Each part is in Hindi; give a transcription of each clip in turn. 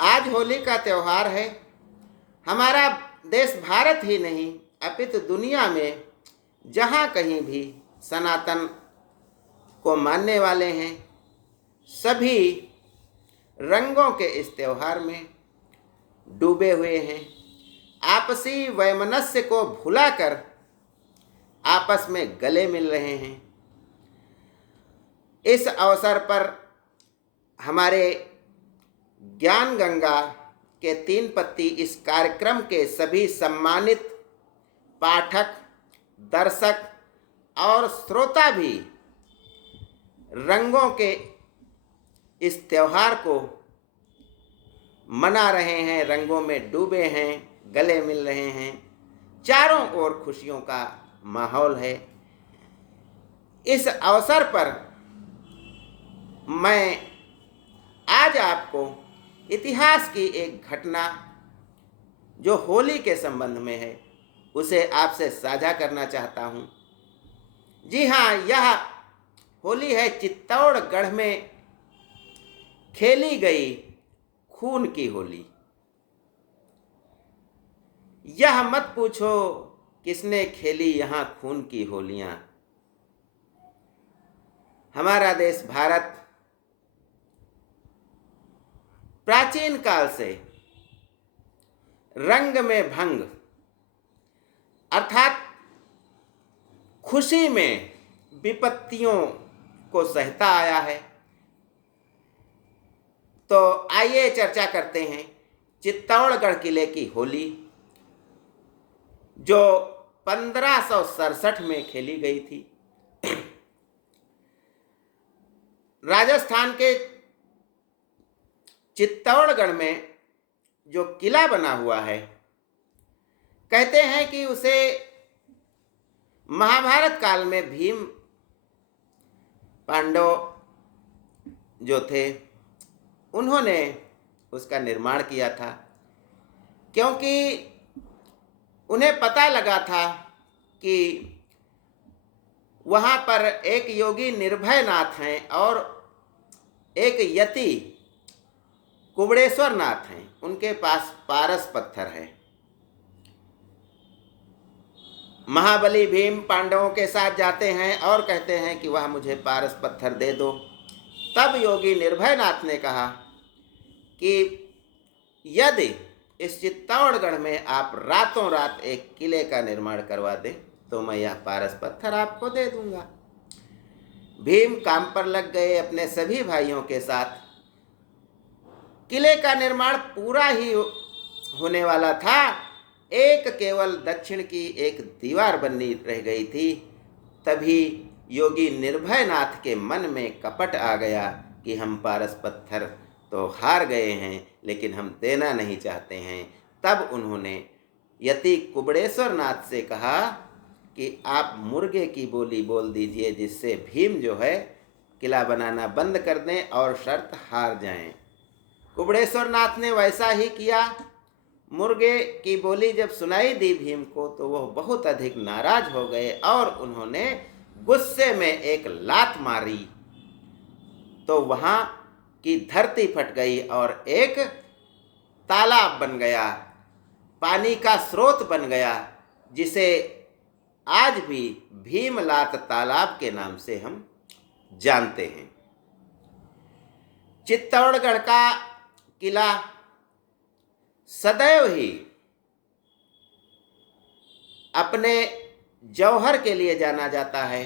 आज होली का त्यौहार है। हमारा देश भारत ही नहीं अपितु दुनिया में जहाँ कहीं भी सनातन को मानने वाले हैं, सभी रंगों के इस त्यौहार में डूबे हुए हैं। आपसी वैमनस्य को भुलाकर आपस में गले मिल रहे हैं। इस अवसर पर हमारे ज्ञान गंगा के 3 पत्ती इस कार्यक्रम के सभी सम्मानित पाठक, दर्शक और श्रोता भी रंगों के इस त्यौहार को मना रहे हैं, रंगों में डूबे हैं, गले मिल रहे हैं। चारों ओर खुशियों का माहौल है। इस अवसर पर मैं आज आपको इतिहास की एक घटना जो होली के संबंध में है उसे आपसे साझा करना चाहता हूँ। जी हाँ, यह होली है चित्तौड़गढ़ में खेली गई खून की होली। यह मत पूछो किसने खेली यहाँ खून की होलियाँ। हमारा देश भारत प्राचीन काल से रंग में भंग अर्थात खुशी में विपत्तियों को सहता आया है। तो आइए चर्चा करते हैं चित्तौड़गढ़ किले की होली, जो 1567 में खेली गई थी। राजस्थान के चित्तौड़गढ़ में जो किला बना हुआ है, कहते हैं कि उसे महाभारत काल में भीम पांडव जो थे उन्होंने उसका निर्माण किया था, क्योंकि उन्हें पता लगा था कि वहाँ पर एक योगी निर्भय नाथ हैं और एक यति कुबड़ेश्वर नाथ हैं। उनके पास पारस पत्थर है। महाबली भीम पांडवों के साथ जाते हैं और कहते हैं कि वह मुझे पारस पत्थर दे दो। तब योगी निर्भय नाथ ने कहा कि यदि इस चित्तौड़गढ़ में आप रातों रात एक किले का निर्माण करवा दें तो मैं यह पारस पत्थर आपको दे दूंगा। भीम काम पर लग गए अपने सभी भाइयों के साथ। किले का निर्माण पूरा ही होने वाला था। एक केवल दक्षिण की एक दीवार बननी रह गई थी। तभी योगी निर्भय नाथ के मन में कपट आ गया कि हम पारस पत्थर तो हार गए हैं, लेकिन हम देना नहीं चाहते हैं। तब उन्होंने यति कुबड़ेश्वर नाथ से कहा कि आप मुर्गे की बोली बोल दीजिए, जिससे भीम जो है किला बनाना बंद कर दें और शर्त हार जाएं। कुबड़ेश्वर नाथ ने वैसा ही किया। मुर्गे की बोली जब सुनाई दी भीम को तो वह बहुत अधिक नाराज हो गए और उन्होंने गुस्से में एक लात मारी तो वहाँ की धरती फट गई और एक तालाब बन गया, पानी का स्रोत बन गया, जिसे आज भी भीमलात तालाब के नाम से हम जानते हैं। चित्तौड़गढ़ का किला सदैव ही अपने जौहर के लिए जाना जाता है।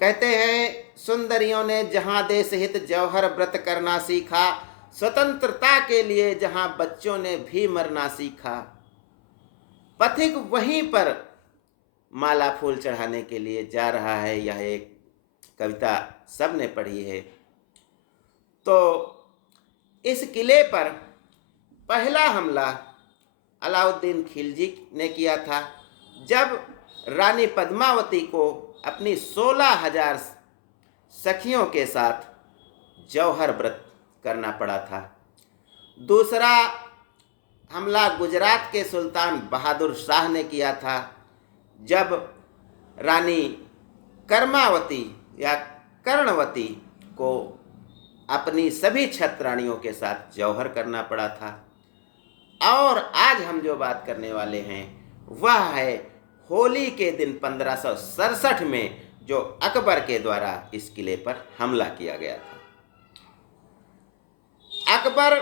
कहते हैं सुंदरियों ने जहाँ देश हित जौहर व्रत करना सीखा, स्वतंत्रता के लिए जहाँ बच्चों ने भी मरना सीखा। पथिक वहीं पर माला फूल चढ़ाने के लिए जा रहा है। यह एक कविता सबने पढ़ी है। तो इस किले पर पहला हमला अलाउद्दीन खिलजी ने किया था, जब रानी पद्मावती को अपनी 16,000 सखियों के साथ जौहर व्रत करना पड़ा था। दूसरा हमला गुजरात के सुल्तान बहादुर शाह ने किया था, जब रानी कर्मावती या कर्णवती को अपनी सभी छत्राणियों के साथ जौहर करना पड़ा था। और आज हम जो बात करने वाले हैं वह है होली के दिन 1567 में जो अकबर के द्वारा इस किले पर हमला किया गया था। अकबर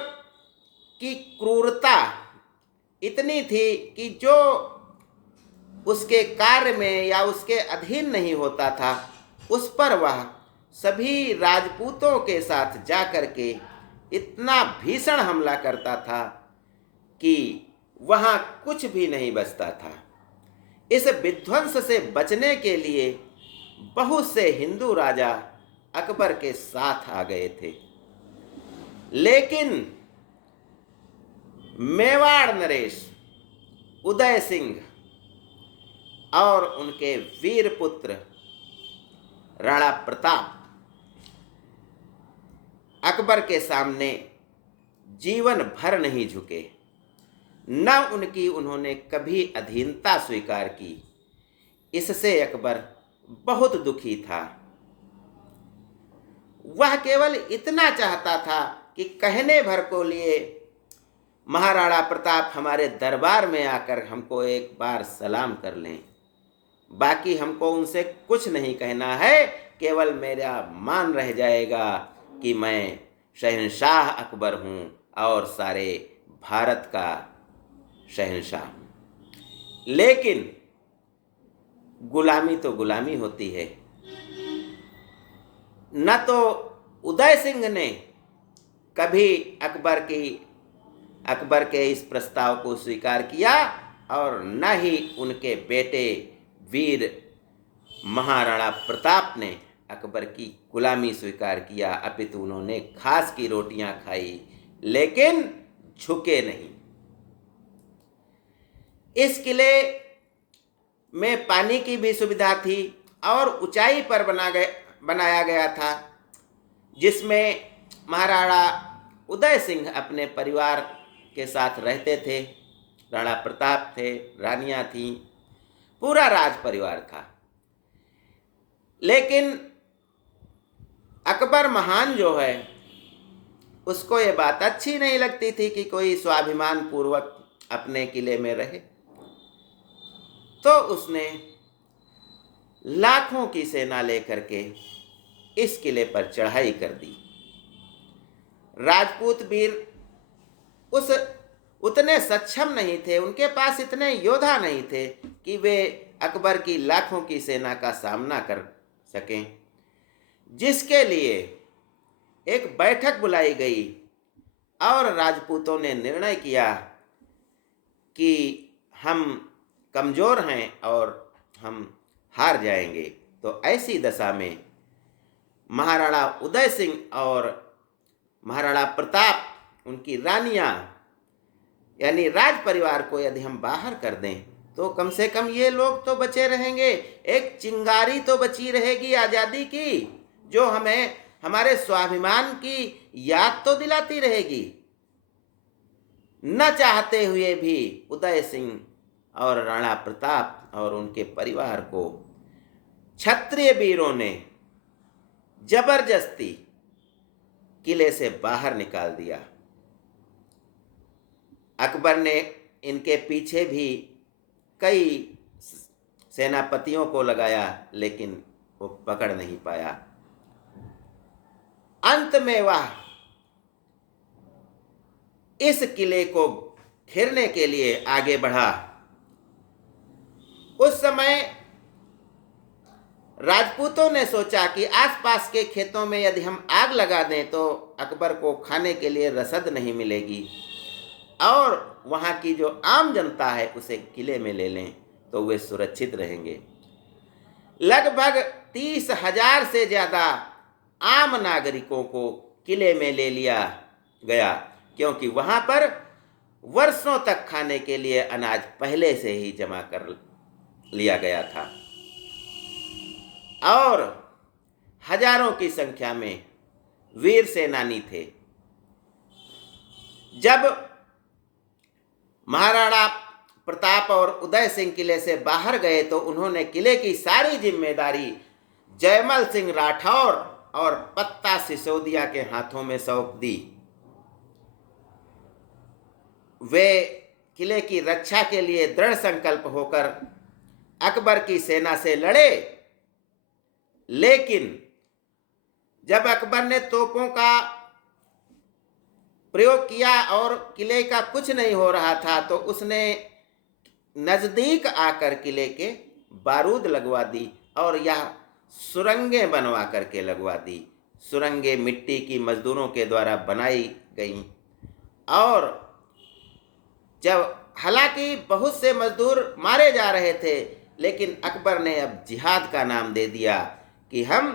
की क्रूरता इतनी थी कि जो उसके कार्य में या उसके अधीन नहीं होता था उस पर वह सभी राजपूतों के साथ जाकर के इतना भीषण हमला करता था कि वहाँ कुछ भी नहीं बचता था। इस विध्वंस से बचने के लिए बहुत से हिंदू राजा अकबर के साथ आ गए थे, लेकिन मेवाड़ नरेश उदय सिंह और उनके वीर पुत्र राणा प्रताप अकबर के सामने जीवन भर नहीं झुके, न उनकी उन्होंने कभी अधीनता स्वीकार की। इससे अकबर बहुत दुखी था। वह केवल इतना चाहता था कि कहने भर को लिए महाराणा प्रताप हमारे दरबार में आकर हमको एक बार सलाम कर लें, बाकी हमको उनसे कुछ नहीं कहना है। केवल मेरा मान रह जाएगा कि मैं शहंशाह अकबर हूँ और सारे भारत का शहंशाह हूँ। लेकिन गुलामी तो गुलामी होती है। न तो उदय सिंह ने कभी अकबर के इस प्रस्ताव को स्वीकार किया और न ही उनके बेटे वीर महाराणा प्रताप ने अकबर की गुलामी स्वीकार किया, अपितु उन्होंने घास की रोटियां खाई लेकिन झुके नहीं। इस किले में पानी की भी सुविधा थी और ऊंचाई पर बनाया गया था, जिसमें महाराणा उदय सिंह अपने परिवार के साथ रहते थे। राणा प्रताप थे, रानियां थीं, पूरा राज परिवार था। लेकिन अकबर महान जो है उसको ये बात अच्छी नहीं लगती थी कि कोई स्वाभिमान पूर्वक अपने किले में रहे, तो उसने लाखों की सेना लेकर के इस किले पर चढ़ाई कर दी। राजपूत वीर उतने सक्षम नहीं थे, उनके पास इतने योद्धा नहीं थे कि वे अकबर की लाखों की सेना का सामना कर सकें, जिसके लिए एक बैठक बुलाई गई और राजपूतों ने निर्णय किया कि हम कमज़ोर हैं और हम हार जाएंगे। तो ऐसी दशा में महाराणा उदय सिंह और महाराणा प्रताप, उनकी रानियां यानी राज परिवार को यदि हम बाहर कर दें तो कम से कम ये लोग तो बचे रहेंगे, एक चिंगारी तो बची रहेगी आज़ादी की, जो हमें हमारे स्वाभिमान की याद तो दिलाती रहेगी। न चाहते हुए भी उदय सिंह और राणा प्रताप और उनके परिवार को क्षत्रिय वीरों ने जबरदस्ती किले से बाहर निकाल दिया। अकबर ने इनके पीछे भी कई सेनापतियों को लगाया, लेकिन वो पकड़ नहीं पाया। अंत में वह इस किले को घेरने के लिए आगे बढ़ा। उस समय राजपूतों ने सोचा कि आसपास के खेतों में यदि हम आग लगा दें तो अकबर को खाने के लिए रसद नहीं मिलेगी और वहाँ की जो आम जनता है उसे किले में ले लें तो वे सुरक्षित रहेंगे। लगभग 30,000 से ज़्यादा आम नागरिकों को किले में ले लिया गया, क्योंकि वहाँ पर वर्षों तक खाने के लिए अनाज पहले से ही जमा कर लिया गया था और हजारों की संख्या में वीर सेनानी थे। जब महाराणा प्रताप और उदय सिंह किले से बाहर गए तो उन्होंने किले की सारी जिम्मेदारी जयमल सिंह राठौर और पत्ता सिसोदिया के हाथों में सौंप दी। वे किले की रक्षा के लिए दृढ़ संकल्प होकर अकबर की सेना से लड़े, लेकिन जब अकबर ने तोपों का प्रयोग किया और किले का कुछ नहीं हो रहा था, तो उसने नजदीक आकर किले के बारूद लगवा दी और यह सुरंगें बनवा करके लगवा दी। सुरंगें मिट्टी की मजदूरों के द्वारा बनाई गईं और जब हालांकि बहुत से मजदूर मारे जा रहे थे, लेकिन अकबर ने अब जिहाद का नाम दे दिया कि हम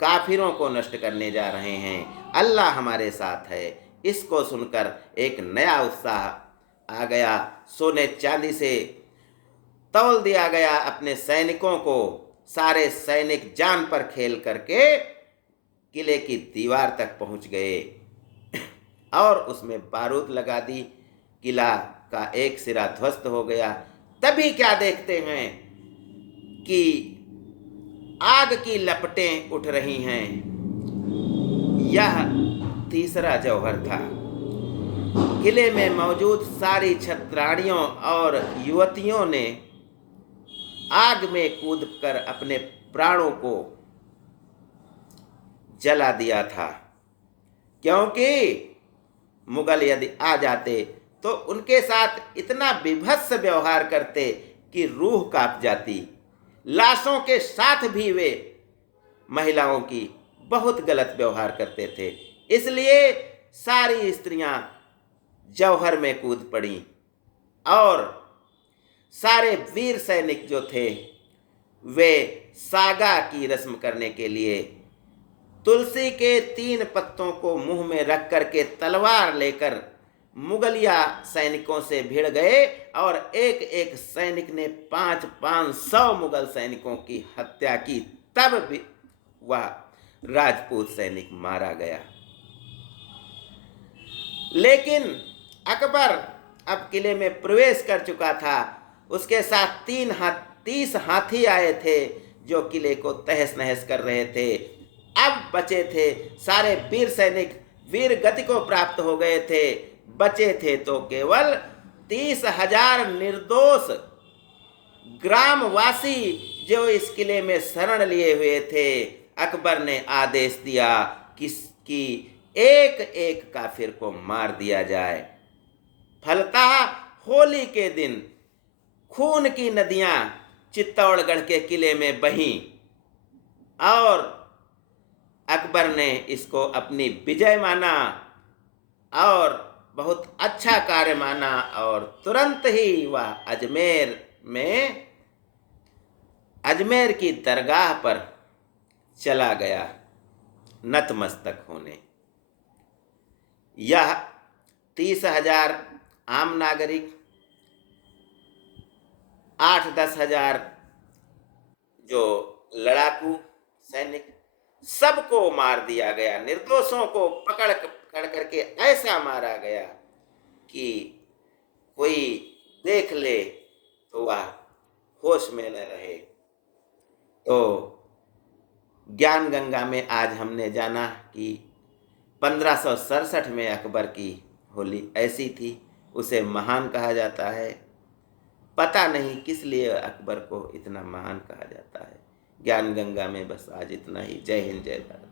काफिरों को नष्ट करने जा रहे हैं, अल्लाह हमारे साथ है। इसको सुनकर एक नया उत्साह आ गया। सोने चांदी से तौल दिया गया अपने सैनिकों को। सारे सैनिक जान पर खेल करके किले की दीवार तक पहुंच गए और उसमें बारूद लगा दी। किला का एक सिरा ध्वस्त हो गया। तभी क्या देखते हैं कि आग की लपटें उठ रही हैं। यह तीसरा जौहर था। किले में मौजूद सारी छत्राणियों और युवतियों ने आग में कूदकर अपने प्राणों को जला दिया था, क्योंकि मुगल यदि आ जाते तो उनके साथ इतना विभत्स व्यवहार करते कि रूह कांप जाती। लाशों के साथ भी वे महिलाओं की बहुत गलत व्यवहार करते थे। इसलिए सारी स्त्रियां जौहर में कूद पड़ी और सारे वीर सैनिक जो थे वे सागा की रस्म करने के लिए तुलसी के 3 पत्तों को मुंह में रख करके तलवार लेकर मुगलिया सैनिकों से भिड़ गए और एक एक सैनिक ने 500 मुगल सैनिकों की हत्या की। तब भी वह राजपूत सैनिक मारा गया। लेकिन अकबर अब किले में प्रवेश कर चुका था। उसके साथ 30 हाथी आए थे जो किले को तहस नहस कर रहे थे। अब बचे थे सारे वीर सैनिक, वीर गति को प्राप्त हो गए थे। बचे थे तो केवल 30,000 निर्दोष ग्रामवासी जो इस किले में शरण लिए हुए थे। अकबर ने आदेश दिया कि एक एक काफिर को मार दिया जाए। फलतः होली के दिन खून की नदियां चित्तौड़गढ़ के किले में बहीं और अकबर ने इसको अपनी विजय माना और बहुत अच्छा कार्य माना और तुरंत ही वह अजमेर की दरगाह पर चला गया नतमस्तक होने। यह 30,000 आम नागरिक, 8-10 हजार जो लड़ाकू सैनिक, सबको मार दिया गया। निर्दोषों को पकड़ करके ऐसा मारा गया कि कोई देख ले तो वह होश में न रहे। तो ज्ञान गंगा में आज हमने जाना कि 1567 में अकबर की होली ऐसी थी। उसे महान कहा जाता है। पता नहीं किस लिए अकबर को इतना महान कहा जाता है। ज्ञान गंगा में बस आज इतना ही। जय हिंद, जय भारत।